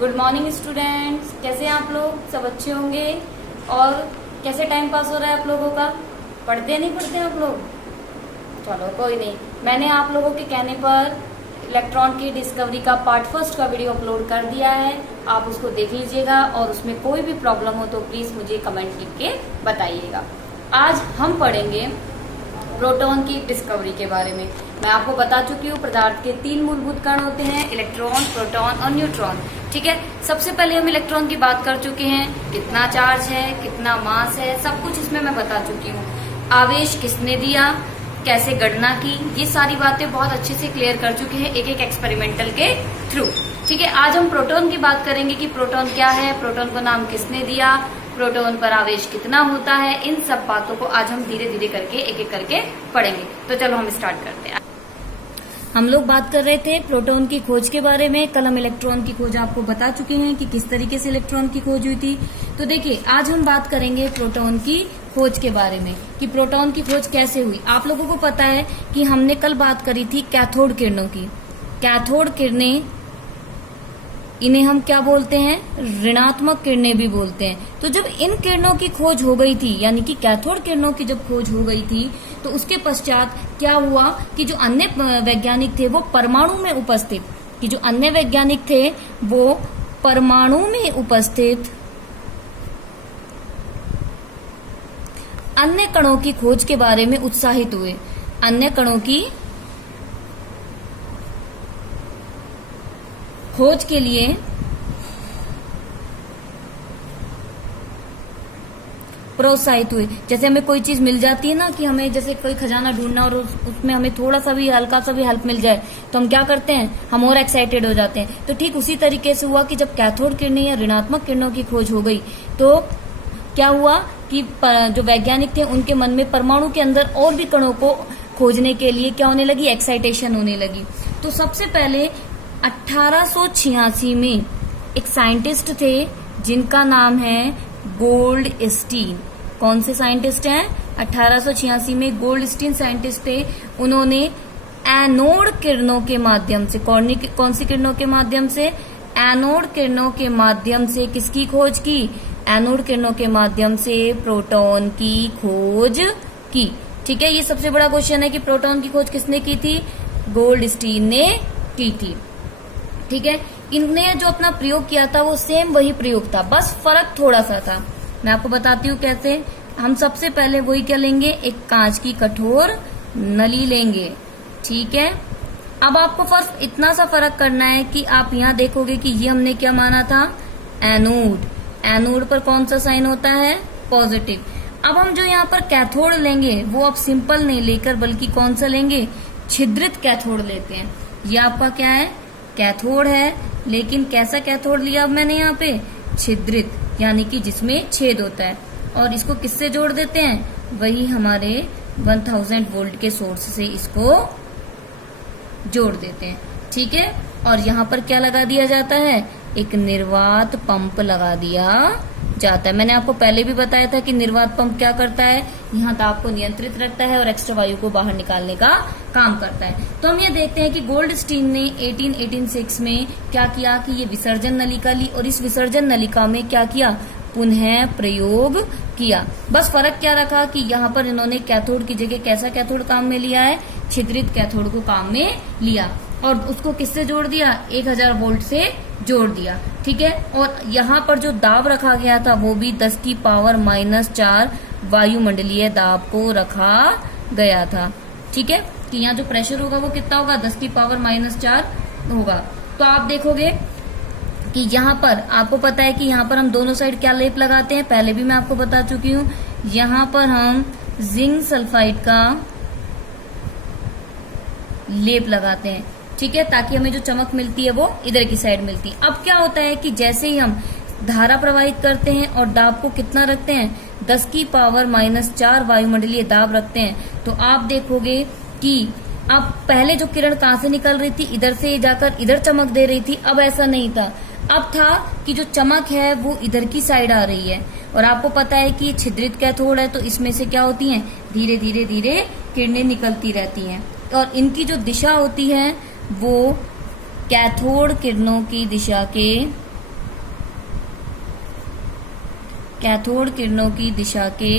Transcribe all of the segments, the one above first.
Good morning students, कैसे हैं आप लोग? सब अच्छे होंगे। और कैसे टाइम पास हो रहा है आप लोगों का? पढ़ते नहीं पढ़ते आप लोग? चलो कोई नहीं, मैंने आप लोगों के कहने पर इलेक्ट्रॉन की डिस्कवरी का पार्ट फर्स्ट का वीडियो अपलोड कर दिया है। आप उसको देख लीजिएगा और उसमें कोई भी प्रॉब्लम हो तो प्लीज मुझे कमेंट लिख के बताइएगा। आज हम पढ़ेंगे प्रोटॉन की डिस्कवरी के बारे में। मैं आपको बता चुकी हूँ पदार्थ के 3 मूलभूत कण होते हैं, इलेक्ट्रॉन, प्रोटॉन और न्यूट्रॉन। ठीक है, सबसे पहले हम इलेक्ट्रॉन की बात कर चुके हैं, कितना चार्ज है, कितना मास है, सब कुछ इसमें मैं बता चुकी हूँ। आवेश किसने दिया, कैसे गणना की, ये सारी बातें बहुत अच्छे से क्लियर कर चुके हैं एक एक एक्सपेरिमेंटल के थ्रू। ठीक है, आज हम प्रोटॉन की बात करेंगे कि प्रोटॉन क्या है, प्रोटॉन को नाम किसने दिया, प्रोटॉन पर आवेश कितना होता है। इन सब बातों को आज हम धीरे धीरे करके एक एक करके पढ़ेंगे। तो चलो हम स्टार्ट करते हैं। हम लोग बात कर रहे थे प्रोटॉन की खोज के बारे में। कल हम इलेक्ट्रॉन की खोज आपको बता चुके हैं कि किस तरीके से इलेक्ट्रॉन की खोज हुई थी। तो देखिए, आज हम बात करेंगे प्रोटॉन की खोज के बारे में कि प्रोटॉन की खोज कैसे हुई। आप लोगों को पता है कि हमने कल बात करी थी कैथोड किरणों की। कैथोड किरणें, इन्हें हम क्या बोलते हैं? ऋणात्मक किरणें भी बोलते हैं। तो जब इन किरणों की खोज हो गई थी, यानी कि कैथोड किरणों की जब खोज हो गई थी, तो उसके पश्चात क्या हुआ कि जो अन्य वैज्ञानिक थे वो परमाणु में उपस्थित, कि जो अन्य वैज्ञानिक थे वो परमाणु में उपस्थित अन्य कणों की खोज के बारे में उत्साहित हुए। अन्य कणों की खोज के लिए प्रोत्साहित हुए। जैसे हमें कोई चीज मिल जाती है ना, कि हमें जैसे कोई खजाना ढूंढना और उसमें हमें थोड़ा सा भी हल्का सा भी हेल्प मिल जाए तो हम क्या करते हैं? हम और एक्साइटेड हो जाते हैं। तो ठीक उसी तरीके से हुआ कि जब कैथोड किरणें या ऋणात्मक किरणों की खोज हो गई तो क्या हुआ कि जो वैज्ञानिक थे उनके मन में परमाणु के अंदर और भी कणों को खोजने के लिए क्या होने लगी? एक्साइटेशन होने लगी। तो सबसे पहले 1886 में एक साइंटिस्ट थे जिनका नाम है गोल्डस्टीन। कौन से साइंटिस्ट हैं? 1886 में गोल्डस्टीन साइंटिस्ट थे। उन्होंने एनोड किरणों के माध्यम से, कौन सी किरणों के माध्यम से? एनोड किरणों के माध्यम से किसकी खोज की? एनोड किरणों के माध्यम से प्रोटॉन की खोज की। ठीक है, ये सबसे बड़ा क्वेश्चन है कि प्रोटॉन की खोज किसने की थी? गोल्डस्टीन ने की थी। ठीक है, इनने जो अपना प्रयोग किया था वो सेम वही प्रयोग था, बस फर्क थोड़ा सा था। मैं आपको बताती हूँ कैसे। हम सबसे पहले वही क्या लेंगे? एक कांच की कठोर नली लेंगे। ठीक है, अब आपको फर्स्ट इतना सा फर्क करना है कि आप यहाँ देखोगे कि ये हमने क्या माना था? एनोड। एनोड पर कौन सा साइन होता है? पॉजिटिव। अब हम जो यहाँ पर कैथोड लेंगे वो आप सिंपल नहीं लेकर बल्कि कौन सा लेंगे? छिद्रित कैथोड लेते हैं। ये आपका क्या है? कैथोड है, लेकिन कैसा कैथोड लिया अब मैंने यहाँ पे? छिद्रित, यानी कि जिसमें छेद होता है। और इसको किससे जोड़ देते हैं? वही हमारे 1000 वोल्ट के सोर्स से इसको जोड़ देते हैं। ठीक है, और यहाँ पर क्या लगा दिया जाता है? एक निर्वात पंप लगा दिया जाता है। मैंने आपको पहले भी बताया था कि निर्वात पंप क्या करता है? यहाँ दाब को नियंत्रित रखता है और एक्स्ट्रा वायु को बाहर निकालने का काम करता है। तो हम ये देखते हैं कि गोल्डस्टीन ने 1886 में क्या किया कि ये विसर्जन नलिका ली और इस विसर्जन नलिका में क्या किया? पुनः प्रयोग किया। बस फर्क क्या रखा कि यहाँ पर इन्होंने कैथोड की जगह कैसा कैथोड काम में लिया है? छिद्रित कैथोड को काम में लिया और उसको किससे जोड़ दिया? 1000 वोल्ट से जोड़ दिया। ठीक है, और यहाँ पर जो दाब रखा गया था वो भी 10 की पावर -4 वायुमंडलीय दाब को रखा गया था। ठीक है, कि यहाँ जो प्रेशर होगा वो कितना होगा? 10 की पावर -4 होगा। तो आप देखोगे कि यहाँ पर आपको पता है कि यहाँ पर हम दोनों साइड क्या लेप लगाते हैं? पहले भी मैं आपको बता चुकी हूँ। यहाँ पर हम जिंक सल्फाइड का लेप लगाते हैं। ठीक है, ताकि हमें जो चमक मिलती है वो इधर की साइड मिलती है। अब क्या होता है कि जैसे ही हम धारा प्रवाहित करते हैं और दाब को कितना रखते हैं? 10 की पावर -4 वायुमंडलीय दाब रखते हैं, तो आप देखोगे कि अब पहले जो किरण कहाँ से निकल रही थी? इधर से जाकर इधर चमक दे रही थी। अब ऐसा नहीं था, अब था कि जो चमक है वो इधर की साइड आ रही है। और आपको पता है कि छिद्रित कैथोड है, तो इसमें से क्या होती है? धीरे धीरे धीरे किरणें निकलती रहती हैं और इनकी जो दिशा होती है वो कैथोड किरणों की दिशा के कैथोड किरणों की दिशा के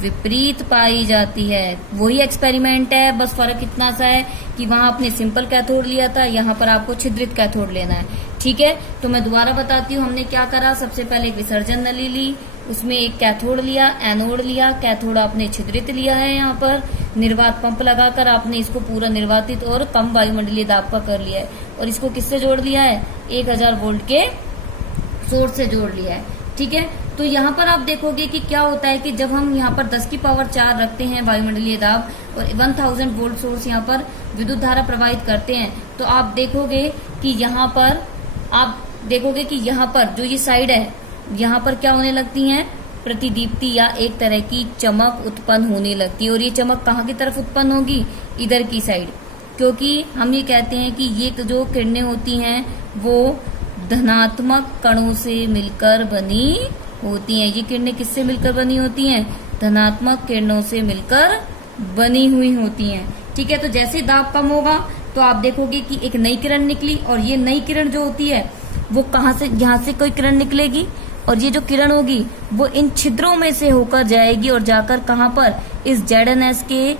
विपरीत पाई जाती है। वही एक्सपेरिमेंट है, बस फर्क इतना सा है कि वहां आपने सिंपल कैथोड लिया था, यहाँ पर आपको छिद्रित कैथोड लेना है। ठीक है, तो मैं दोबारा बताती हूँ हमने क्या करा। सबसे पहले एक विसर्जन नली ली, उसमें एक कैथोड लिया, एनोड लिया, कैथोड आपने छिद्रित लिया है। यहाँ पर निर्वात पंप लगाकर आपने इसको पूरा निर्वातित और कम वायुमंडलीय दाब का कर लिया है, और इसको किससे जोड़ लिया है, 1000 वोल्ट के सोर्स से जोड़ लिया है। ठीक है, तो यहाँ पर आप देखोगे कि क्या होता है कि जब हम यहाँ पर 10 की पावर 4 रखते हैं वायुमंडलीय दाब और 1000 वोल्ट सोर्स यहाँ पर विद्युत धारा प्रवाहित करते हैं, तो आप देखोगे कि यहाँ पर जो ये साइड है, यहाँ पर क्या होने लगती है, प्रतिदीप्ति या एक तरह की चमक उत्पन्न होने लगती है। और ये चमक कहाँ की तरफ उत्पन्न होगी, इधर की साइड, क्योंकि हम ये कहते हैं कि ये जो किरणें होती हैं वो धनात्मक कणों से मिलकर बनी होती हैं। ये किरणें किससे मिलकर बनी होती हैं, धनात्मक किरणों से मिलकर बनी हुई होती हैं। ठीक है, तो जैसे दाब कम होगा तो आप देखोगे कि एक नई किरण निकली, और ये नई किरण जो होती है वो कहाँ से, यहाँ से कोई किरण निकलेगी, और ये जो किरण होगी वो इन छिद्रों में से होकर जाएगी और जाकर कहाँ पर, इस ZNS के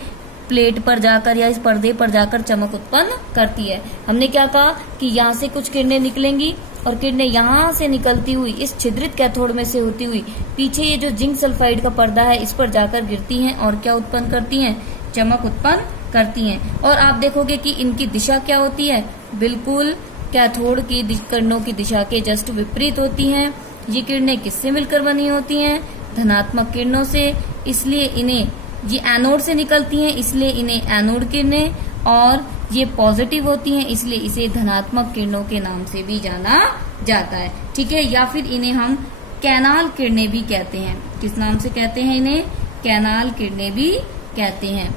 प्लेट पर जाकर या इस पर्दे पर जाकर चमक उत्पन्न करती है। हमने क्या कहा कि यहाँ से कुछ किरणें निकलेंगी, और किरणें यहाँ से निकलती हुई इस छिद्रित कैथोड में से होती हुई पीछे ये जो जिंक सल्फाइड का पर्दा है इस पर जाकर गिरती हैं, और क्या उत्पन्न करती हैं, चमक उत्पन्न करती हैं। और आप देखोगे कि इनकी दिशा क्या होती है, बिल्कुल कैथोड की किरणों की दिशा के जस्ट विपरीत होती हैं। ये किरणें किससे मिलकर बनी होती हैं, धनात्मक किरणों से, इसलिए इन्हें, ये एनोड से निकलती हैं इसलिए इन्हें एनोड किरणें, और ये पॉजिटिव होती हैं इसलिए इसे धनात्मक किरणों के नाम से भी जाना जाता है। ठीक है, या फिर इन्हें हम कैनाल किरणें भी कहते हैं। किस नाम से कहते हैं, इन्हें कैनाल किरणें भी कहते हैं।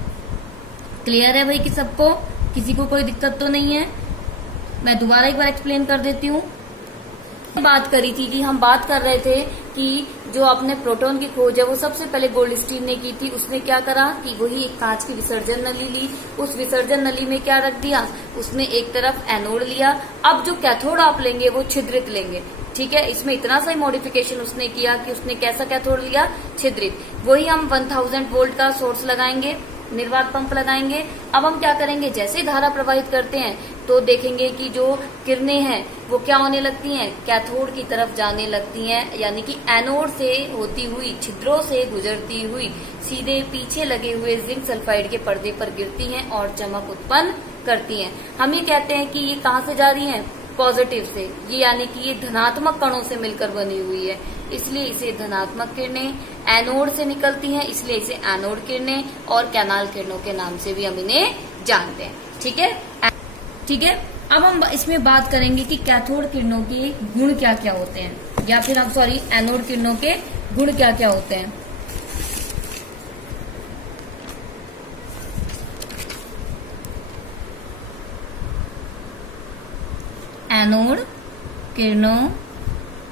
क्लियर है भाई कि सबको, किसी को कोई दिक्कत तो नहीं है। मैं दोबारा एक बार एक्सप्लेन कर देती हूँ। बात करी थी कि हम बात कर रहे थे कि जो अपने प्रोटॉन की खोज है वो सबसे पहले गोल्डस्टीन ने की थी। उसने क्या करा कि वही एक कांच की विसर्जन नली ली, उस विसर्जन नली में क्या रख दिया, उसमें एक तरफ एनोड लिया। अब जो कैथोड आप लेंगे वो छिद्रित लेंगे। ठीक है, इसमें इतना सा मॉडिफिकेशन उसने किया कि उसने कैसा कैथोड लिया, छिद्रित। वही हम 1000 वोल्ट का सोर्स लगाएंगे, निर्वात पंप लगाएंगे। अब हम क्या करेंगे, जैसे धारा प्रवाहित करते हैं तो देखेंगे कि जो किरणें हैं वो क्या होने लगती हैं, कैथोड की तरफ जाने लगती हैं, यानी कि एनोड से होती हुई, छिद्रों से गुजरती हुई सीधे पीछे लगे हुए जिंक सल्फाइड के पर्दे पर गिरती हैं और चमक उत्पन्न करती हैं। हम ये कहते हैं कि ये कहाँ से जा रही हैं, पॉजिटिव से, ये यानी कि ये धनात्मक कणों से मिलकर बनी हुई है, इसलिए इसे धनात्मक किरणें। एनोड से निकलती हैं इसलिए इसे एनोड किरणें, और कैनाल किरणों के नाम से भी हम इन्हें जानते हैं। ठीक है, ठीक है। अब हम इसमें बात करेंगे कि कैथोड किरणों के गुण क्या क्या होते हैं, या फिर अब एनोड किरणों के गुण क्या क्या होते हैं। एनोड किरणों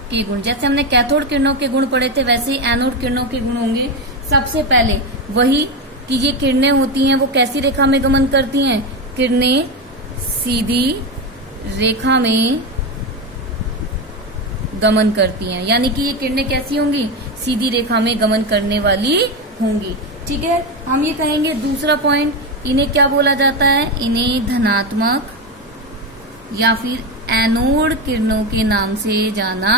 के गुण, जैसे हमने कैथोड किरणों के गुण पढ़े थे वैसे ही एनोड किरणों के गुण होंगे। सबसे पहले वही कि ये किरणें होती हैं वो कैसी रेखा में गमन करती हैं, किरणें सीधी रेखा में गमन करती हैं, यानी कि ये किरणें कैसी होंगी, सीधी रेखा में गमन करने वाली होंगी। ठीक है, हम ये कहेंगे दूसरा पॉइंट, इन्हें क्या बोला जाता है, इन्हें धनात्मक या फिर एनोड किरणों के नाम से जाना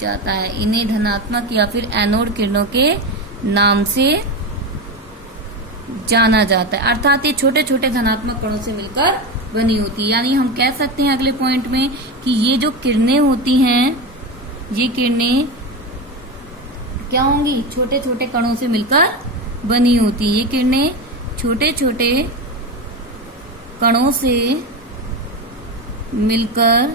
जाता है। इन्हें धनात्मक या फिर एनोड किरणों के नाम से जाना जाता है, अर्थात ये छोटे छोटे धनात्मक कणों से मिलकर बनी होती है। यानी हम कह सकते हैं अगले पॉइंट में कि ये जो किरणें होती हैं, ये किरणें क्या होंगी, छोटे छोटे कणों से मिलकर बनी होती है। ये किरणें छोटे छोटे कणों से मिलकर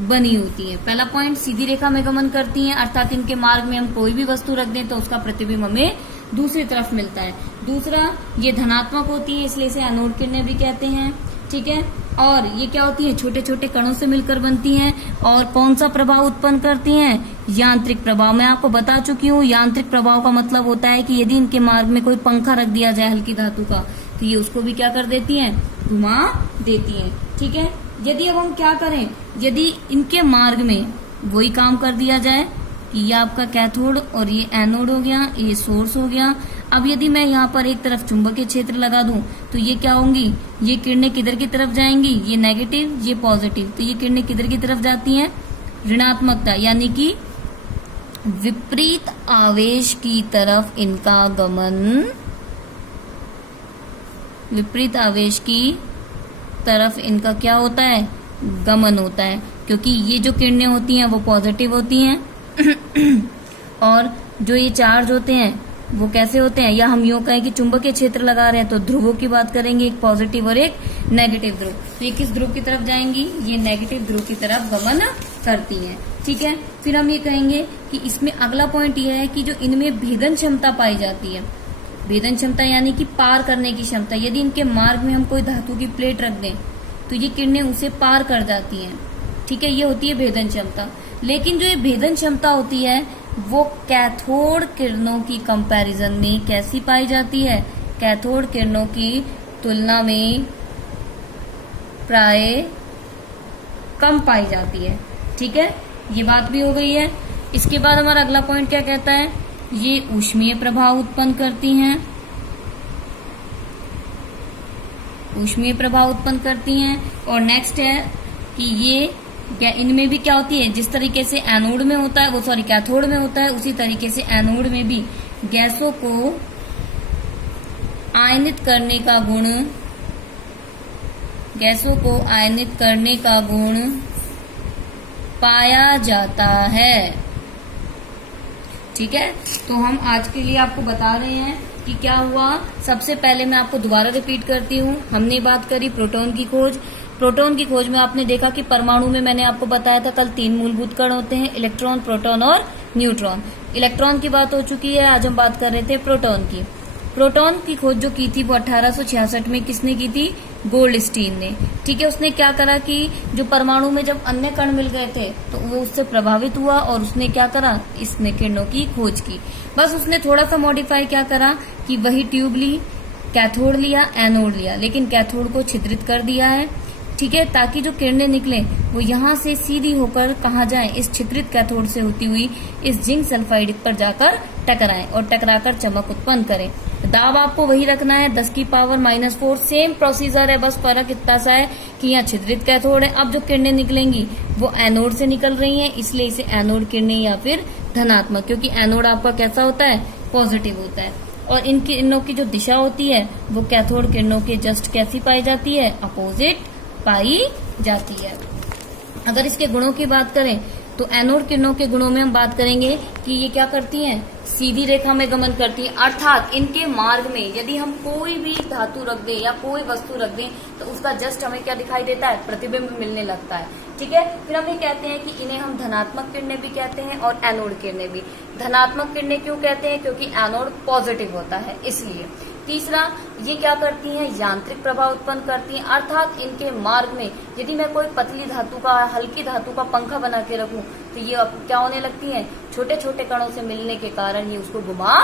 बनी होती है। पहला पॉइंट, सीधी रेखा में गमन करती हैं, अर्थात इनके मार्ग में हम कोई भी वस्तु रख दें तो उसका प्रतिबिंब हमें दूसरी तरफ मिलता है। दूसरा, ये धनात्मक होती है इसलिए इसे एनोड किरणें भी कहते हैं। ठीक है, और ये क्या होती है, छोटे छोटे कणों से मिलकर बनती हैं, और कौन सा प्रभाव उत्पन्न करती हैं, यांत्रिक प्रभाव। मैं आपको बता चुकी हूँ, यांत्रिक प्रभाव का मतलब होता है कि यदि इनके मार्ग में कोई पंखा रख दिया जाए हल्की धातु का, तो ये उसको भी क्या कर देती हैं, घुमा देती हैं। ठीक है, यदि अब हम क्या करें, यदि इनके मार्ग में वही काम कर दिया जाए कि ये आपका कैथोड और ये एनोड हो गया, ये सोर्स हो गया। अब यदि मैं यहाँ पर एक तरफ चुंबकीय क्षेत्र लगा दूं तो ये क्या होंगी, ये किरणें किधर की तरफ जाएंगी, ये नेगेटिव ये पॉजिटिव, तो ये किरणें किधर की तरफ जाती हैं, ऋणात्मकता यानी कि विपरीत आवेश की तरफ इनका गमन, विपरीत आवेश की तरफ इनका क्या होता है, गमन होता है, क्योंकि ये जो किरणें होती हैं वो पॉजिटिव होती हैं और जो ये चार्ज होते हैं वो कैसे होते हैं, या हम यूं कहें कि चुंबकीय क्षेत्र लगा रहे हैं तो ध्रुवों की बात करेंगे, एक पॉजिटिव और एक नेगेटिव ध्रुव। तो ये किस ध्रुव की तरफ जाएंगी, ये नेगेटिव ध्रुव की तरफ गमन करती हैं। ठीक है, फिर हम ये कहेंगे कि इसमें अगला पॉइंट ये है कि जो इनमें भेदन क्षमता पाई जाती है, भेदन क्षमता यानी कि पार करने की क्षमता, यदि इनके मार्ग में हम कोई धातु की प्लेट रख दें तो ये किरणें उसे पार कर जाती हैं। ठीक है, ये होती है भेदन क्षमता। लेकिन जो ये भेदन क्षमता होती है वो कैथोड किरणों की कंपैरिजन में कैसी पाई जाती है, कैथोड किरणों की तुलना में प्राय कम पाई जाती है। ठीक है, ये बात भी हो गई है। इसके बाद हमारा अगला पॉइंट क्या कहता है, ये ऊष्मीय प्रभाव उत्पन्न करती हैं, ऊष्मीय प्रभाव उत्पन्न करती हैं। और नेक्स्ट है कि ये इनमें भी क्या होती है, जिस तरीके से एनोड में होता है वो सॉरी कैथोड में होता है, उसी तरीके से एनोड में भी गैसों को आयनित करने का गुण, गैसों को आयनित करने का गुण पाया जाता है। ठीक है, तो हम आज के लिए आपको बता रहे हैं कि क्या हुआ। सबसे पहले मैं आपको दोबारा रिपीट करती हूँ, हमने बात करी प्रोटॉन की खोज। प्रोटॉन की खोज में आपने देखा कि परमाणु में मैंने आपको बताया था कल 3 मूलभूत कण होते हैं, इलेक्ट्रॉन, प्रोटॉन और न्यूट्रॉन। इलेक्ट्रॉन की बात हो चुकी है, आज हम बात कर रहे थे प्रोटॉन की। प्रोटॉन की खोज जो की थी वो 1866 में किसने की थी, गोल्डस्टीन ने। ठीक है, उसने क्या करा कि जो परमाणु में जब अन्य कण मिल गए थे तो वो उससे प्रभावित हुआ और उसने क्या करा, इसने किरणों की खोज की। बस उसने थोड़ा सा मॉडिफाई क्या करा कि वही ट्यूब ली, कैथोड लिया, एनोड लिया, लेकिन कैथोड को छिद्रित कर दिया है। ठीक है, ताकि जो किरणें निकले वो यहाँ से सीधी होकर कहाँ जाए, इस छिद्रित कैथोड से होती हुई इस जिंक सल्फाइड पर जाकर टकराएं और टकराकर चमक उत्पन्न करें। दाब आपको वही रखना है 10⁻⁴, सेम प्रोसीजर है, बस फर्क इतना सा है कि यहाँ छिद्रित कैथोड है। अब जो किरणें निकलेंगी वो एनोड से निकल रही हैं, इसलिए इसे एनोड किरणें या फिर धनात्मक, क्योंकि एनोड आपका कैसा होता है, पॉजिटिव होता है। और इन किरणों की जो दिशा होती है वो कैथोड किरणों के जस्ट कैसी पाई जाती है, अपोजिट पाई जाती है। अगर इसके गुणों की बात करें तो एनोड किरणों के गुणों में हम बात करेंगे कि ये क्या करती हैं, सीधी रेखा में गमन करती है, अर्थात इनके मार्ग में यदि हम कोई भी धातु रख दें या कोई वस्तु रख दें तो उसका जस्ट हमें क्या दिखाई देता है, प्रतिबिंब मिलने लगता है। ठीक है, फिर हम ये कहते हैं कि इन्हें हम धनात्मक किरणें भी कहते हैं और एनोड किरणें भी। धनात्मक किरणें क्यों कहते हैं, क्योंकि एनोड पॉजिटिव होता है इसलिए। तीसरा, ये क्या करती हैं, यांत्रिक प्रभाव उत्पन्न करती हैं, अर्थात इनके मार्ग में यदि मैं कोई पतली धातु का, हल्की धातु का पंखा बना के रखूं तो ये क्या होने लगती हैं, छोटे छोटे कणों से मिलने के कारण ये उसको घुमा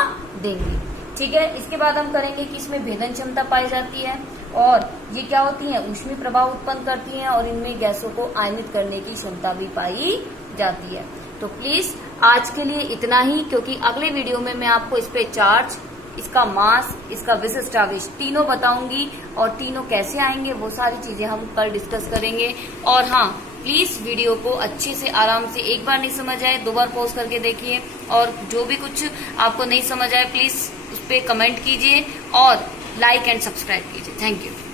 देंगी। ठीक है, इसके बाद हम करेंगे कि इसमें भेदन क्षमता पाई जाती है और ये क्या होती है, ऊष्मीय प्रभाव उत्पन्न करती हैं और इनमें गैसों को आयनित करने की क्षमता भी पाई जाती है। तो प्लीज आज के लिए इतना ही, क्योंकि अगले वीडियो में मैं आपको इस पे चार्ज, इसका मास, इसका विशिष्ट आवेश तीनों बताऊंगी और तीनों कैसे आएंगे वो सारी चीजें हम कल डिस्कस करेंगे। और हाँ, प्लीज वीडियो को अच्छे से आराम से, एक बार नहीं समझ आए 2 बार पॉज करके देखिए और जो भी कुछ आपको नहीं समझ आए प्लीज उस पर कमेंट कीजिए और लाइक एंड सब्सक्राइब कीजिए। Thank you.